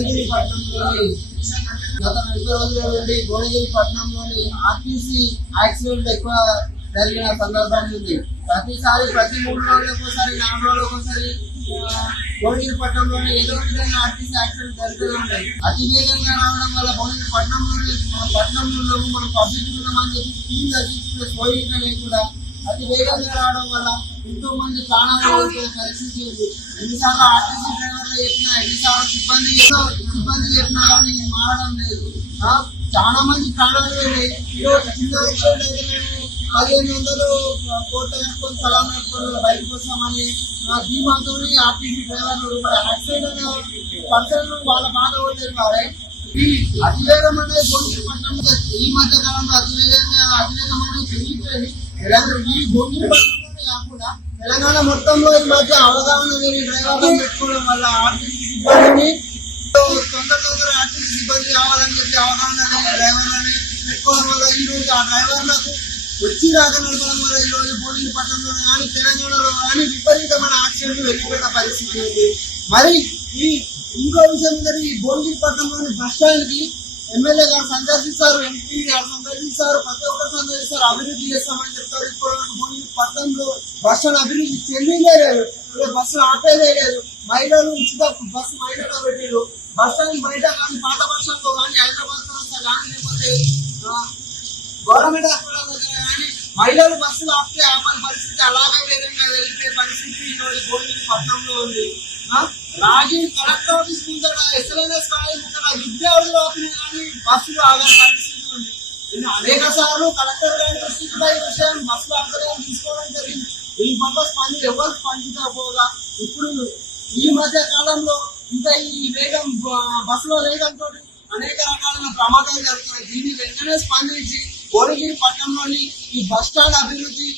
భువనగిరి పట్టణంలోని గత నలభై రోజుల నుండి భువనగిరి పట్టణంలోని ఆర్టీసీ యాక్సిడెంట్ ఎక్కువ జరిగిన సందర్భం ఉంది ప్రతిసారి ప్రతి మూడు రోజులకు ఒకసారి నాలుగు రోజులకు ఒకసారి ఆ, భువనగిరి ఏదో విధంగా ఆర్టీసీ యాక్సిడెంట్ జరుగుతూనే ఉంటాయి అతి వేగంగా రావడం వల్ల భువనగిరి పట్టణంలోని మన పట్టణంలో ఉన్నాము మనం పబ్లిక్ ఉన్నామని చెప్పి స్పీడ్ తగ్గించుకునే లేకుండా అతి వేగంగా రావడం వల్ల ఎంతో మంది ప్రాణాలు కోల్పోయే పరిస్థితి ఉంది. ఎన్నిసార్లు ఆర్టీసీ డ్రైవర్లు చెప్పినా ఎన్నిసార్లు సిబ్బంది సిబ్బంది చెప్పినా కానీ ఇది మారడం లేదు. చాలా మంది ప్రాణాలు పోయినాయి ఈరోజు చిన్న విషయం పదిహేను వందలు కోట్ల వేసుకొని స్థలం వేసుకొని బయటకు వస్తామని బీమాతో ఆర్టీసీ డ్రైవర్లు మరి యాక్సిడెంట్ పర్సన్ వాళ్ళ బాధ కూడా వారే ఈ భోగి పట్టణంలో ఈ మధ్య కాలంలో అతివేగంగా అతివేగం అనేది పెరిగిపోయింది ఈ భోగి పట్టణంలోనే కాకుండా తెలంగాణ మొత్తంలో ఈ మధ్య అవగాహన లేని డ్రైవర్లను పెట్టుకోవడం వల్ల ఆర్టీసీ సిబ్బందిని తొందర తొందర ఆర్టీసీ సిబ్బంది కావాలని చెప్పి అవగాహన లేని డ్రైవర్లని పెట్టుకోవడం వల్ల ఈ రోజు ఆ డ్రైవర్లకు వచ్చి రాక నడపడం వల్ల ఈ రోజు భోగి పట్టణంలో కానీ తెలంగాణలో కానీ విపరీతమైన యాక్సిడెంట్లు వెళ్ళిపోయిన పరిస్థితి ఉంది. మరి ఈ ఇంకో విషయం ఏంటంటే ఈ భోగి పట్టణంలోని బస్ స్టాండ్కి ఎమ్మెల్యే గారు సందర్శిస్తారు ఎంపీ గారు సందర్శిస్తారు ప్రతి ఒక్కరు సందర్శిస్తారు అభివృద్ధి చేస్తామని చెప్తారు. ఇప్పుడు భోగి పట్టణంలో బస్ స్టాండ్ అభివృద్ధి చెందిందే లేదు బస్సులు ఆపేదే లేదు మహిళలు ఉచిత బస్సు మహిళలు పెట్టారు బస్ స్టాండ్ బయట కానీ పాత బస్లో కానీ హైదరాబాద్ కానీ లేకపోతే గవర్నమెంట్ హాస్పిటల్ దగ్గర కానీ మహిళలు బస్సులు ఆపితే పరిస్థితి అలాగే విధంగా వెళ్ళిపోయే పరిస్థితి ఈ రోజు భువనగిరి పట్టణంలో ఉంది. రాజీవ్ కలెక్టర్ ఆఫీస్ ముందర ఎస్ఎల్ఎన్ఎస్ కాలేజ్ ముందర విద్యార్థులు ఆపిన కానీ బస్సులు ఆగే పరిస్థితి ఉంది. నేను అనేక సార్లు కలెక్టర్ గారి దృష్టికి కూడా ఈ బస్సులు ఆపడం తీసుకోవడం జరిగింది. ఈ పట్ల స్పంది ఎవరు స్పందించకపోగా ఇప్పుడు ఈ మధ్య కాలంలో ఇంకా ఈ వేగం బస్సులో వేగంతో అనేక రకాలైన ప్రమాదాలు జరుగుతున్నాయి. దీన్ని వెంటనే స్పందించి కోరగిరి పట్టణంలోని ఈ బస్ స్టాండ్ అభివృద్ధి